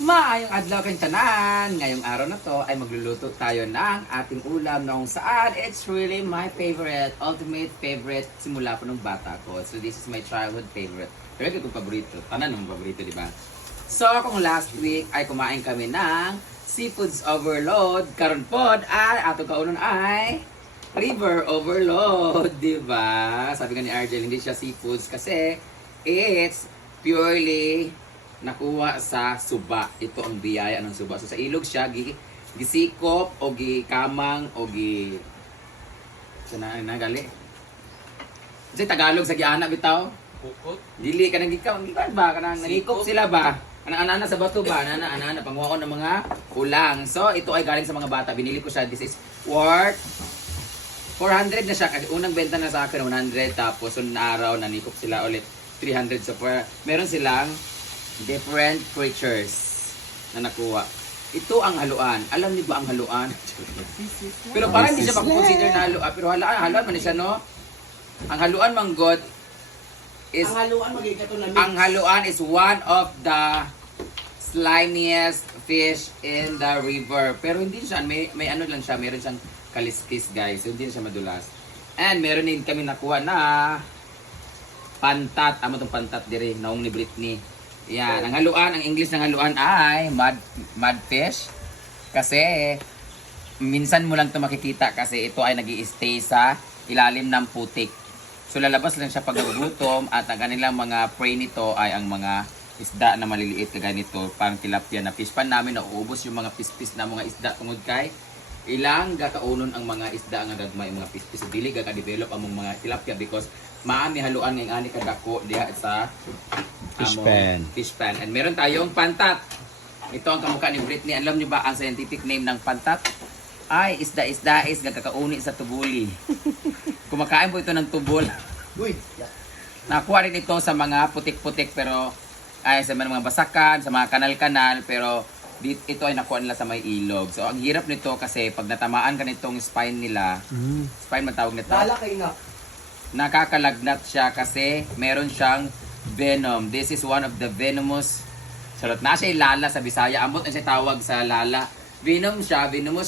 Maayong adlaw kayong tanan. Ngayong araw na to ay magluluto tayo ng ating ulam na kung saan it's really my favorite, ultimate favorite simula pa nung bata ko. So this is my childhood favorite. Pero ito kong paborito. Tanan ng paborito, di ba? So kung last week ay kumain kami ng Seafoods Overload, karon pod ay ato kaunon ay River Overload, di ba? Sabi nga ni Argel, hindi siya seafoods kasi it's purely nakuha sa suba. Ito ang biyaya ng suba. So sa ilog siya, gisikop o gikamang o sana nagali. Kasi Tagalog sa giana bitaw. Bukot. Dili ka nang gikaw, gikan ba kanang nangikop sila ba? Ana sa bato ba? Ana pangwaon ng mga ulang. So ito ay galing sa mga bata. Binili ko siya. This is worth 400 na siya kasi unang benta na sa akin 100 tapos sunod na araw nanikop sila ulit 300. So meron silang different creatures na nakuha. Ito ang haluan. Alam niyo ba ang haluan? Pero parang hindi siya mag-consider na haluan. Pero haluan man siya, no? Ang haluan manggod is... Ang haluan is one of the slimiest fish in the river. Pero hindi siya, may ano lang siya, meron siyang kaliskis, guys. So, hindi siya madulas. And meron din kami nakuha na pantat. Amo itong pantat dire, naong ni Britney. Yan, ang haluan, ang English ng haluan ay mudfish. Kasi minsan mo lang ito makikita kasi ito ay nag-i-stay sa ilalim ng putik. So lalabas lang siya pag nagugutom at ang kanilang mga prey nito ay ang mga isda na maliliit kagaya nito, parang tilapia na fish pan namin nauubos yung mga pispis na mga isda tungod kay ilang gakaunon ang mga isda nga gagmay mga pispis. Dili ka-develop ang mga tilapia because maami haluan ng ani kadako diha sa fish pan. And meron tayong pantat. Ito ang kamukha ni Britney. Alam niyo ba ang scientific name ng pantat? Ay, isda is gagakauni sa tubuli. Kumakain po ito ng tubol. Nakuha rin ito sa mga putik-putik pero ay sa mga basakan, sa mga kanal-kanal pero ito ay nakuha nila sa may ilog. So ang hirap nito kasi pag natamaan ka nitong spine nila, spine man tawag nito. Nakakalagnat siya kasi meron siyang venom. This is one of the venomous. Charot na siya lala sa Bisaya. Ambot na siya tawag sa lala. Venomous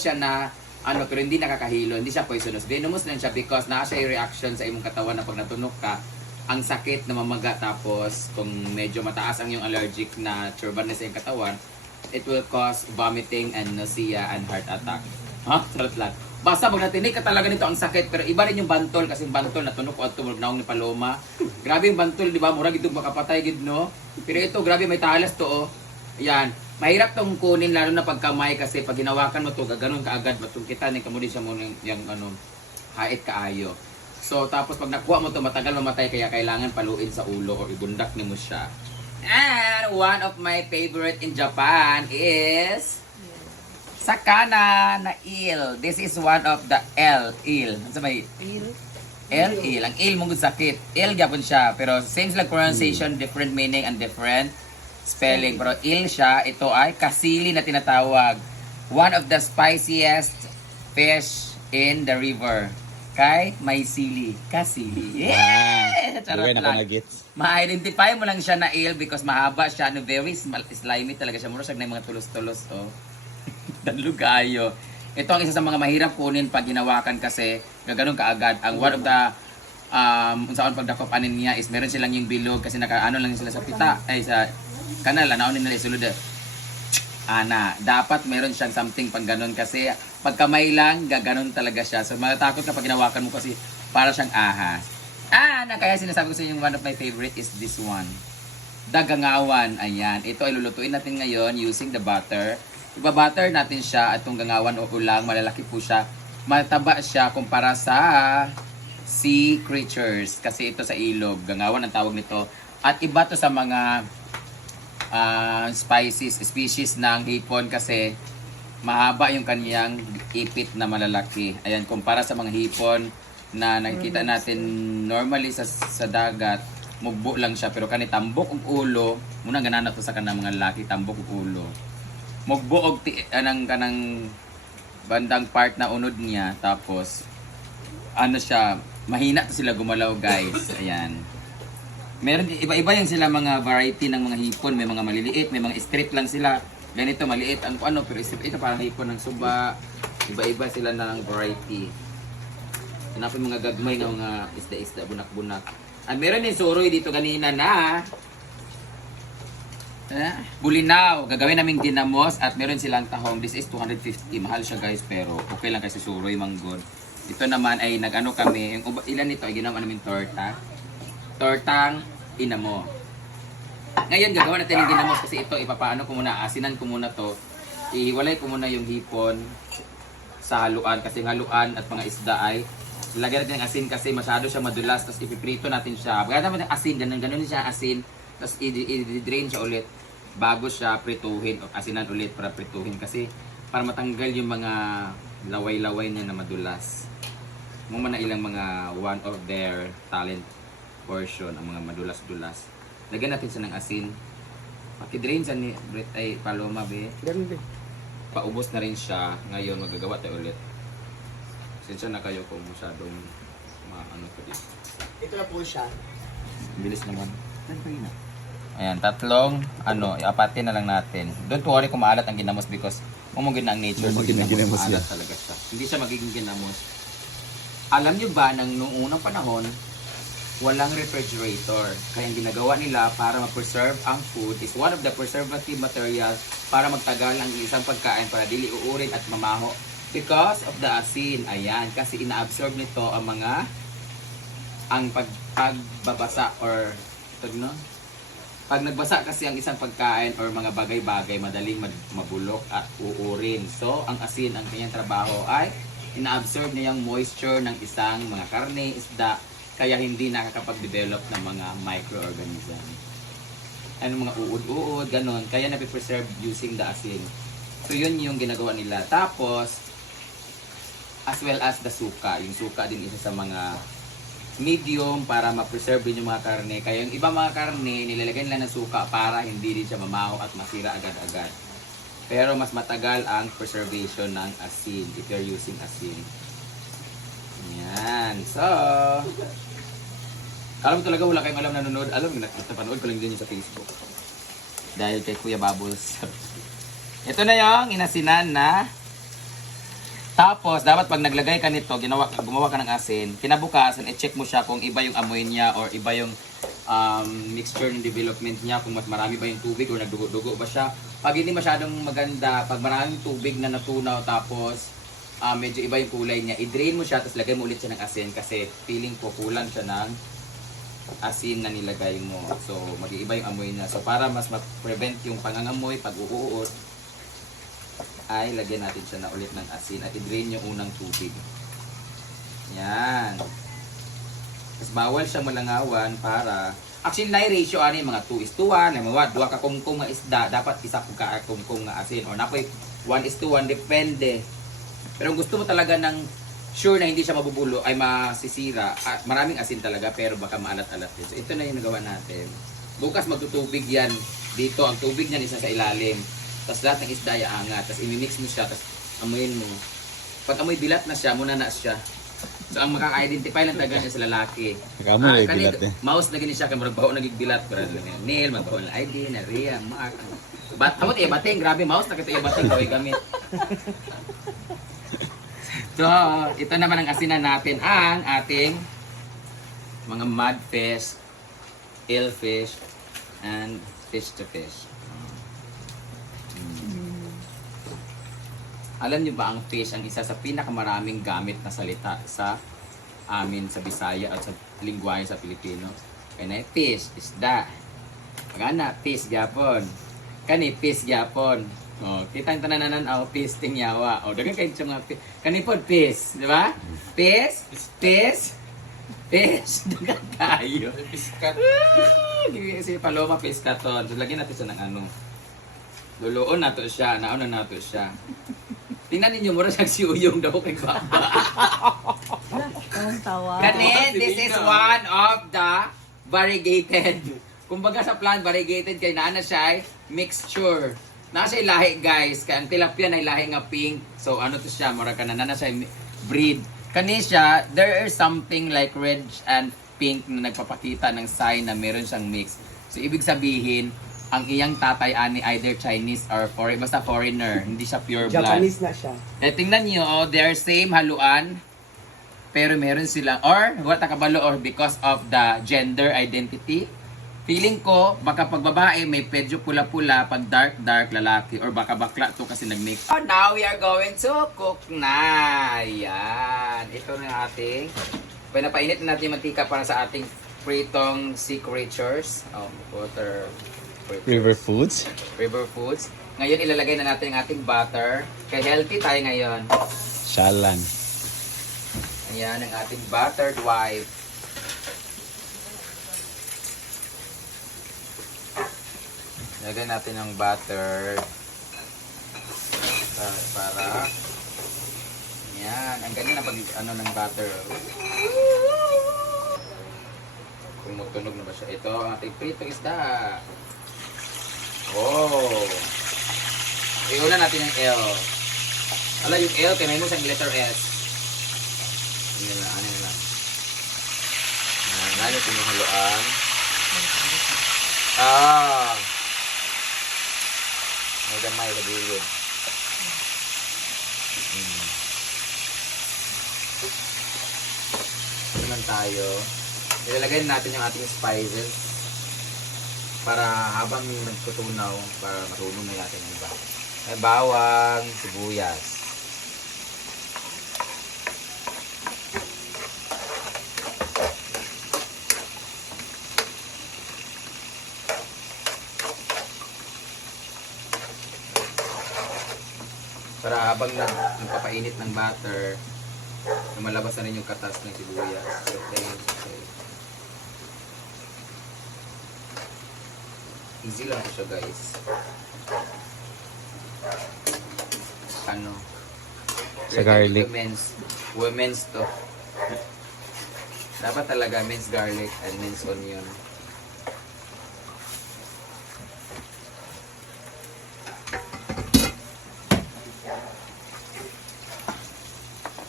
siya na ano pero hindi nakakahilo, hindi siya poisonous. Venomous lang siya because na siya yung reaction sa imong katawan na pag natunog ka, ang sakit na mamaga tapos kung medyo mataas ang yung allergic na turban na sa iyong katawan, it will cause vomiting and nausea and heart attack. Ha? Charot lang. Basta pag natinig ka talaga nito ang sakit pero iba rin yung bantol kasi yung bantol natunog ko at tumulog naong ni Paloma. Grabe yung bantol, di ba? Murag itong makapatay gid no. Pero ito grabe may talas to oh. Ayan. Mahirap tong kunin lalo na pagkamay kasi pag hinawakan mo to gaganon kaagad matungkitan ni kamudi siya mo yung ano hait kaayo. So tapos pag nakuha mo to matagal mamatay kaya kailangan paluin sa ulo o ibundak nimo siya. And one of my favorite in Japan is sakana na eel. This is one of the eel. Ano sa may eel? Eel. Ang eel mong sakit. Eel gyapon siya. Pero same lang pronunciation, different meaning and different spelling. Pero eel siya. Ito ay kasili na tinatawag. One of the spiciest fish in the river. Kay may sili. Kasili. Yeah! Charot lang. Ma-identify mo lang siya na eel because mahaba siya. No, very slimy talaga siya. Mura siya na yung mga tulos-tulos. Oh. Danlugayo. Ito ang isa sa mga mahirap kunin pag ginawakan kasi gaganon kaagad. Ang one of the unsaon pagdakop anin niya is meron silang yung bilog kasi nakaano lang sila sa pita ay sa kanal naon nila isulod. Ana, dapat meron siyang something pang ganon kasi pag kamay lang gaganon talaga siya. So matatakot ka pag ginawakan mo kasi para siyang ahas. Kaya sinasabi ko sa inyo one of my favorite is this one. Dagangawan. Ayan. Ito ay lulutuin natin ngayon using the butter. Iba-butter natin siya at itong gangawan o ulang, malalaki po siya. Mataba siya kumpara sa sea creatures kasi ito sa ilog. Gangawan ang tawag nito. At iba to sa mga species ng hipon kasi mahaba yung kanyang ipit na malalaki. Ayan, kumpara sa mga hipon na nakikita natin normally sa dagat, mugbo lang siya. Pero kani tambok ang ulo, muna ganana to sa kanang mga lalaki, tambok ang ulo. Mugbuog kanang bandang part na unod niya tapos ano siya mahina to sila gumalaw guys. Ayan. Meron iba-iba yung sila mga variety ng mga hipon, may mga maliliit, may mga straight lang sila. Ganito, maliit. Ano, pero ito parang hipon ng suba. Iba-iba sila na ng variety. Hanapin mga gagmay nga mga isda-isda, bunak-bunak. Meron din suroy dito kanina na bulinaw. Gagawin naming dinamos at meron silang tahong. This is 250. Mahal siya guys pero okay lang kasi suroy manggod. Ito naman ay nag-ano kami. Yung ilan nito ay ginawa namin torta. Tortang inamo. Ngayon gagawa natin ng dinamos kasi ito ipapaano ko muna. Asinan ko muna to. Ihiwalay ko muna yung hipon sa haluan kasi haluan at mga isda ay lagyan natin ng asin kasi masyado siya madulas. Tapos ipiprito natin siya. Pagkata natin ng asin, ganun siya asin. Tapos i-drain siya ulit bago siya prituhin o asinan ulit para prituhin kasi para matanggal yung mga laway-laway niya na madulas. Mga na ilang mga one of their talent portion ang mga madulas-dulas. Lagyan natin siya ng asin. Paki-drain sa ni Brett ay Paloma be. Ganun din. Paubos na rin siya. Ngayon magagawa tayo ulit. Sensya na kayo kung masyadong ano ko dito. Ito na po siya. Bilis naman. Ayan, tatlong, iapatin na lang natin. Don't worry kung maalat ang ginamos because umugin na ang nature sa ginamos, maalat talaga siya. Hindi siya magiging ginamos. Alam nyo ba, noong unang panahon, walang refrigerator. Kaya ang ginagawa nila para ma-preserve ang food is one of the preservative material para magtagal ang isang pagkain para dili uurin at mamaho. Because of the asin, ayan, kasi ina-absorb nito ang pagbabasa or pag nagbasa kasi ang isang pagkain or mga bagay-bagay, madaling mabulok at uurin. So, ang asin, ang kanyang trabaho ay ina-absorb niya yung moisture ng isang mga karne, isda, kaya hindi nakakapag-develop ng mga microorganism. Mga uod-uod, ganon. Kaya napipreserve using the asin. So, yun yung ginagawa nila. Tapos, as well as the suka. Yung suka din isa sa mga medium para ma-preserve din yung mga karne. Kaya yung ibang mga karne, nilalagay nila ng suka para hindi din siya mamaho at masira agad-agad. Pero mas matagal ang preservation ng asin if you're using asin. Yan. So, alam mo talaga wala kayong alam nanonood. Alam mo, napanood ko lang din yung sa Facebook. Dahil kay Kuya Bubbles. Ito na yung inasinan na. Tapos, dapat pag naglagay ka nito, gumawa ka ng asin, kinabukasan, i-check mo siya kung iba yung amoy niya or iba yung mixture ng development niya, kung mas marami ba yung tubig or nagdugo-dugo ba siya. Pag hindi masyadong maganda, pag maraming tubig na natunaw tapos medyo iba yung kulay niya, i-drain mo siya tapos lagay mo ulit siya ng asin kasi feeling ko kulang siya ng asin na nilagay mo. So, mag-iiba yung amoy niya. So, para mas ma-prevent yung pangangamoy pag uuot, ay lagyan natin siya na ulit ng asin at i-drain yung unang tubig. Yan. Tapos bawal siya malangawan para actually na ratio ani mga 2:1, mga 2 ka kungkung nga isda, dapat isa ka kungkung nga asin or napoy 1:1 depende. Pero kung gusto mo talaga ng sure na hindi siya mabubulo ay masisira, maraming asin talaga pero baka maalat-alat din. So ito na yung nagawa natin. Bukas magtutubig yan. Dito ang tubig niyan isa sa ilalim. Tapos lahat ng isda ay angat. Tapos imimix mo siya. Tapos amuyin mo. Pag amoy bilat na siya, muna na siya. So ang makaka-identify lang talaga niya sa lalaki. Nakamoy bilat eh. Mouse na gini siya. Kaya maragbaho nagigbilat. Pero nail, magbaho ng ID, na Ria, Mark. Amot bating. Grabe, mouse na kita bating. Kaway gamit. So, ito naman ang asinan natin. Ang ating mga mudfish, eelfish, and fish to fish. Alam niyo ba ang fish ang isa sa pinakamaraming gamit na salita sa amin sa Bisaya at sa lingwahe sa Pilipino? Kaya fish, isda. Pagana, fish gyapon. Kani fish gyapon. Oh, kita yung tanananan fish tingyawa. Oh, dagan kayo sa mga fish. Kani pod fish, di ba? Fish, fish, fish. Dagan tayo. Piskat. Si Paloma piskaton. So, lagyan natin siya ng ano. Luluon nato siya, nauna nato siya. Tingnan ninyo, mura siya si Uyong daw kay Baba. Kani, this is one of the variegated. Kumbaga sa plant, variegated kay naana siya ay mixture. Nasa ilahi guys, kaya ang tilapia na ilahi nga pink. So ano to siya, mura ka na siya breed. Kani siya, there is something like red and pink na nagpapakita ng sign na meron siyang mix. So ibig sabihin, ang iyang tatay ani either Chinese or foreign, basta foreigner, hindi siya pure blood. Japanese na siya. Eh, tingnan niyo, oh, they are same haluan, pero meron silang, or what kabalo, or because of the gender identity. Feeling ko, baka pag babae, may pedyo pula-pula, pag dark lalaki, or baka bakla to kasi nag-mix. Oh, now we are going to cook na. Yan. Ito na ating, pinapainit na natin yung mantika para sa ating pritong sea creatures. Oh, water. River Foods. River Foods. Ngayon ilalagay na natin ang ating butter. Kaya healthy tayo ngayon. Shalan. Ayan ang ating buttered wife. Lagyan natin ng butter. Para yan. Ang ganyan na pag ano ng butter. Tumutunog na ba siya? Ito ang ating pritong isda. Oh. Iuna natin yung L. Ala, yung L, kaya mo siyang letter S. Ano nila. Ano yung pinuhaluan. May gamay sa gilid. Naman tayo. Ilalagay natin yung ating spices para habang nagtutunaw, para matunog na natin yung iba. May bawang, sibuyas. Para habang nagpapainit ng butter, lumalabas na rin yung katas ng sibuyas. Okay. Easy lang siya, guys. Ano? Sa garlic. Women's to. Dapat talaga minced garlic and minced onion.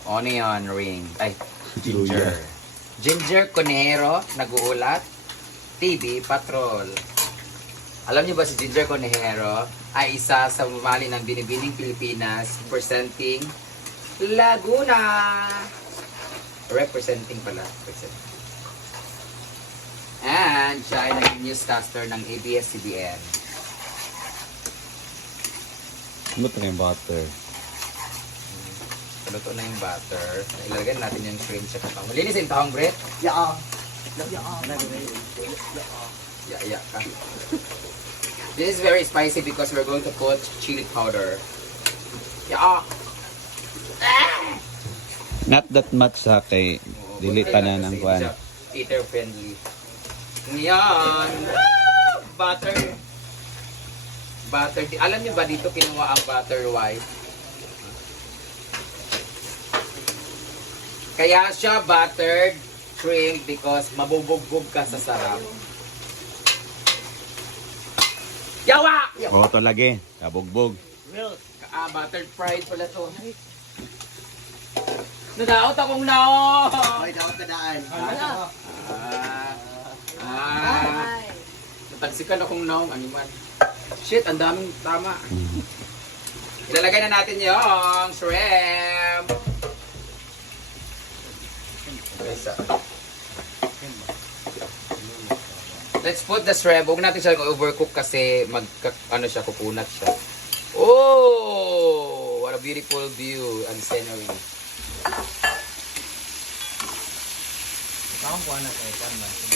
Onion ring. Ay, ginger. Ginger Conejero, nag-uulat. TV Patrol. Alam niyo ba si Ginger Conejero ay isa sa mamali ng Binibining Pilipinas representing Laguna. Representing pala. And siya ay naging newscaster ng ABS-CBN. Luto na yung butter. Luto na yung butter. Ilagay natin yung shrimp sa katang. Malinis yung tahong, Brett? Yeah. Yeah ka. This is very spicy because we're going to put chili powder. Yeah. Not that much sa kay dilita na ng kwan. Eater friendly. Yan. Butter. Butter. Alam niyo ba dito kinuha ang butter white? Kaya siya buttered shrimp because mabubugbog ka sa sarap. Yawa! Oo, to lagi. Kabugbog. Buttered fried pala to. Nadaot akong naon! Ay, dapat kadaan. Natagsikan akong naong animal. Shit, ang daming tama. Ilalagay na natin yung shrimp. Let's put the shrimp. Huwag natin siya overcook kasi ano siya, kukunat siya. Oh! What a beautiful view and scenery.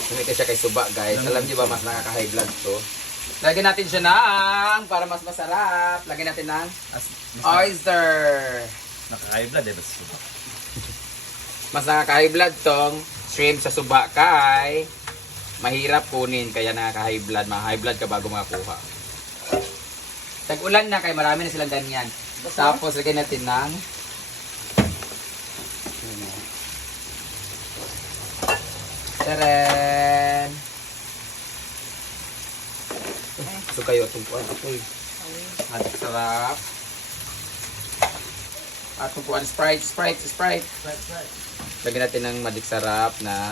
Tumita siya kay suba, guys. Alam niyo ba, mas nakaka-high blood to. Lagyan natin siya ng, para mas masarap, lagyan natin ng oyster. Nakaka-high blood, ba? Mas nakaka-high blood tong shrimp sa suba kay mahirap kunin, kaya nakaka-high blood. Ma-high blood ka bago makakuha. Tag-ulan na, kaya marami na silang ganyan. Tapos, lagyan natin ng taran! So kayo, tungkuan ako eh. At sarap. At tungkuan, Sprite. Lagyan natin ng madik sarap na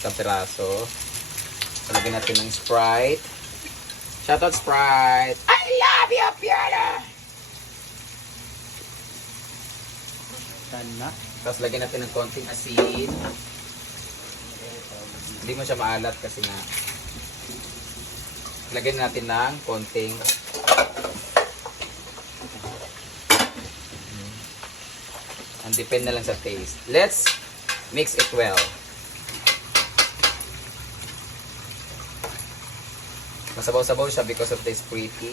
isang piraso. Lagyan natin ng Sprite. Shoutout Sprite. I love you, Fiona! Sana. Tapos lagyan natin ng konting asin. Hindi mo siya maalat kasi nga. Lagyan natin ng konting and depend na lang sa taste. Let's mix it well. Masabaw-sabaw siya because of this pretty.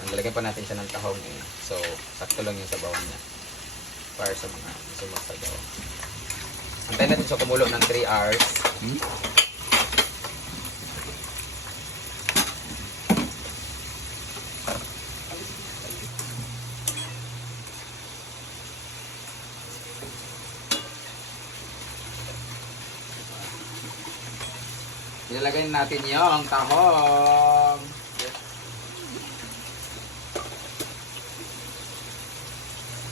Ang lalagyan pa natin siya ng tahong eh. So, sakto lang yung sabaw niya. Para sa mga gusto magsabaw. Antayin natin siya kumulo ng 3 hours. Ilalagay natin yung tahong.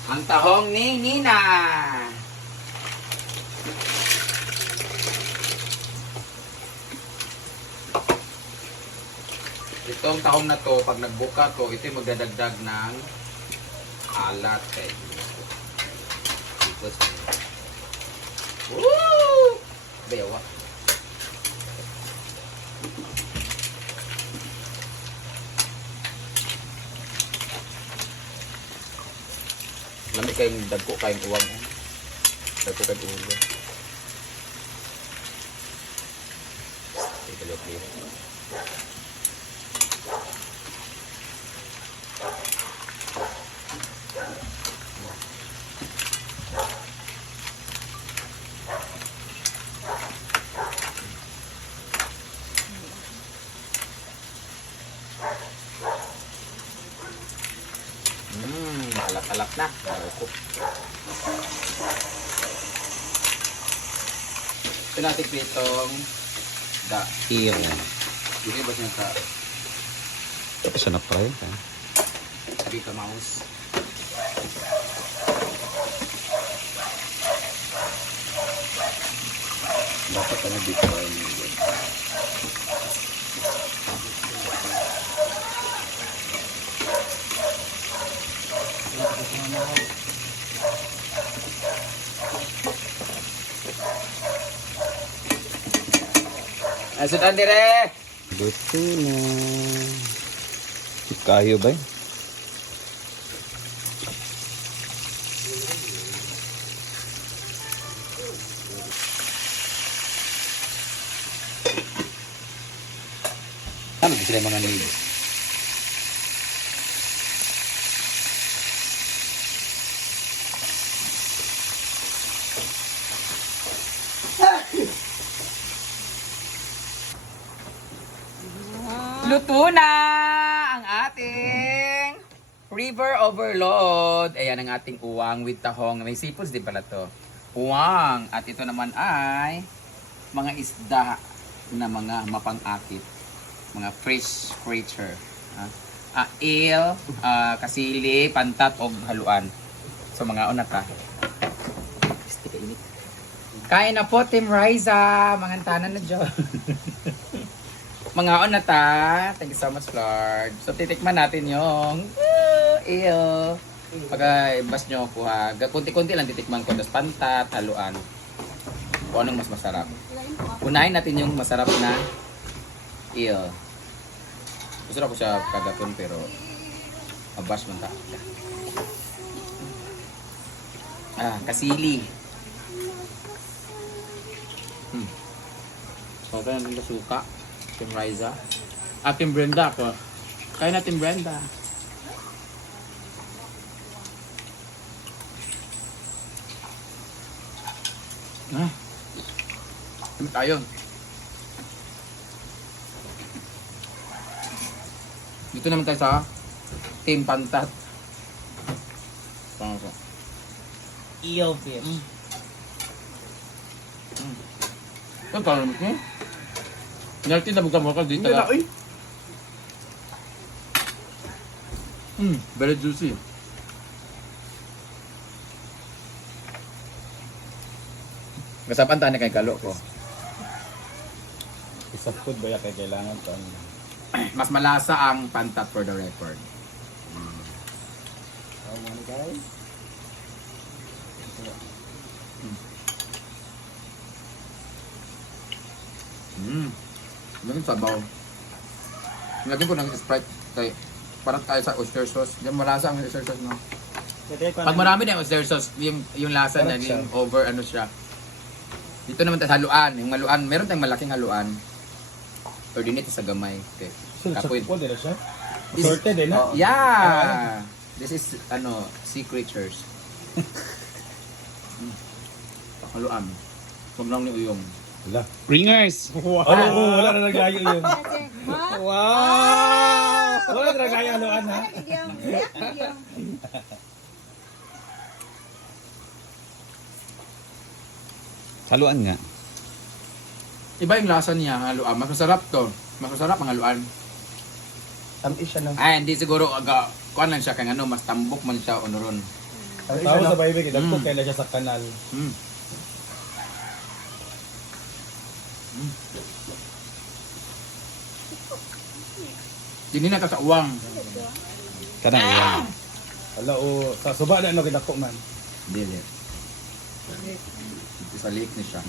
Ang tahong ni Nina. Itong tahong na to, pag nagbuka to, ito yung magdadagdag ng alat. Woo! Bayawa. Lamig kayong dagko kayong uwang. Dagko kayong ulo. Take a look here. Alap-alap na. Ito natin pitong da. Iyo. Hindi ba siya sa Tapos siya na-fry. dito mouse? Dapat ka na-fry. Asutan dire! Luto na. Kayo ba? Tama sila yung mga needs. Luto na ang ating river overload. Ayan ang ating uwang with tahong. May seafoods din pala to. Uwang. At ito naman ay mga isda na mga mapang-akit. Mga fresh creature. Eel, kasili, pantat o haluan. So mga una ta. Kain na po, Team Riza. Mga tanan na dyan. Mga on na ta. Thank you so much, Lord. So, titikman natin yung eel. Pagka bas nyo ako ha. Kunti-kunti lang titikman ko. Tapos pantat, haluan. Kung anong mas masarap. Unahin natin yung masarap na eel. Gusto na ko siya kagaton pero mabas man ta. Kasili. So, kaya nang suka. Team Riza. Team Brenda ko. Kaya na Team Brenda. Kami tayo. Dito naman tayo sa Team Pantat. Pangat ko. Eel fish. Ito parang mo. Nyalti na buka mo ka dito na. Very juicy. Kasapan tayo na kay kalo ko. Sa food ba kay kailangan to? Mas malasa ang pantat for the record. Oh, money guys. Ganun sabaw. Lagyan ko ng Sprite kay parang tayo sa oyster sauce. Yan malasa ang oyster sauce, no? Pag marami na yung oyster sauce, yung lasa Sarap niya, siya. yung over ano siya. Dito naman tayo sa haluan. Yung haluan, meron tayong malaking haluan. Ordinate sa gamay. Okay. Kapoy. Sakpo din siya. This- Sorted din na. Yeah! This is, sea creatures. Haluan. Huwag lang ni uyong. Wala. Ringers! Wow. Wala na nagayo yun. Wow! Wala na nagayo haluan ha. Haluan nga. Iba yung lasa niya, haluan. Masasarap to. Masasarap ang haluan. Tamis siya no. Ay, hindi siguro, kuan lang siya, kaya mas tambok man siya, onoron. Tamis siya Tawag no. sa baby, dagko Mm. kaya na siya sa kanal. Hindi na ka sa uwang. Kanang iyan. Wala o, sa suba na no kidako man. Dili. Sa lake ni siya.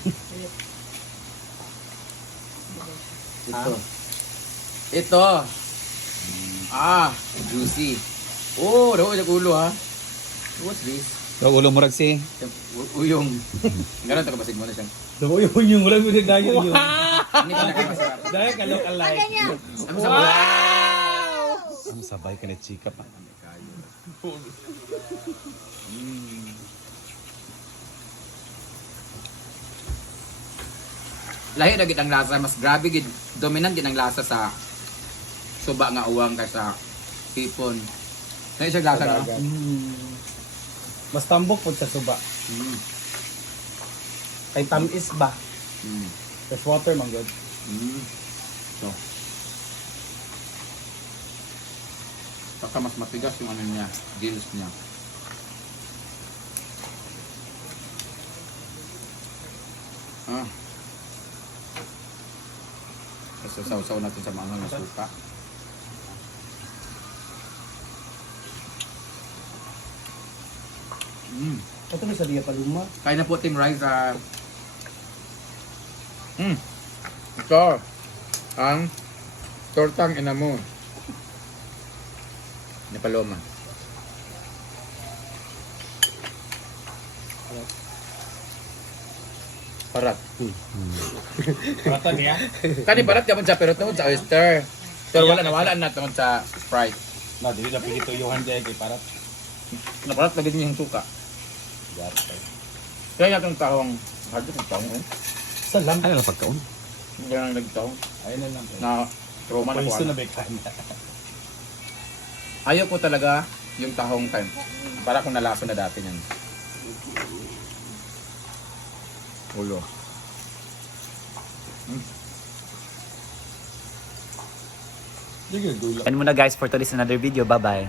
Ito. Ito. Juicy. Oh, daw yung ulo ha. What's this? So, ulo mo si Uyong. Ganun to kapasig mo na siya. Subo yung wala mo nagayo yun. Hindi ko nakakasarap. Dahil kalok alike. Ano sa wow! Ang sabay ka ni chika pa. Lahi na gid ang lasa, mas grabe gid, dominant gid ang lasa sa suba nga uwang kaysa hipon. Kaya siya lasa no? Dagat. Mas tambok po sa suba. Mm. Kay tamis ba? Mm. Fresh water man good. Mm. So. Saka mas matigas yung ano niya, gills niya. Ah. So, sausaw natin sa mga ng suka. Mm. Ito may sabiya paluma. Kain na po Team Rise. Ito. Ang tortang inamo. Ni Paloma. Parat. Rata niya. Kani parat yaman siya pero tungod sa oyster. Pero nawala na tungod sa Sprite. Na dili na pigito yung hande kay para. Naparat lagi niya yung suka. Kaya itong tahong, hard itong tahong eh. Salam. Ano lang pagkaon? Hindi lang nagtahong. Ayun na lang. Na trauma na ko. Paiso na bekan. Ayaw ko talaga yung tahong time. Para kung nalaso na dati niyan. Ulo. Sige, dulo. And muna guys for today's another video. Bye-bye.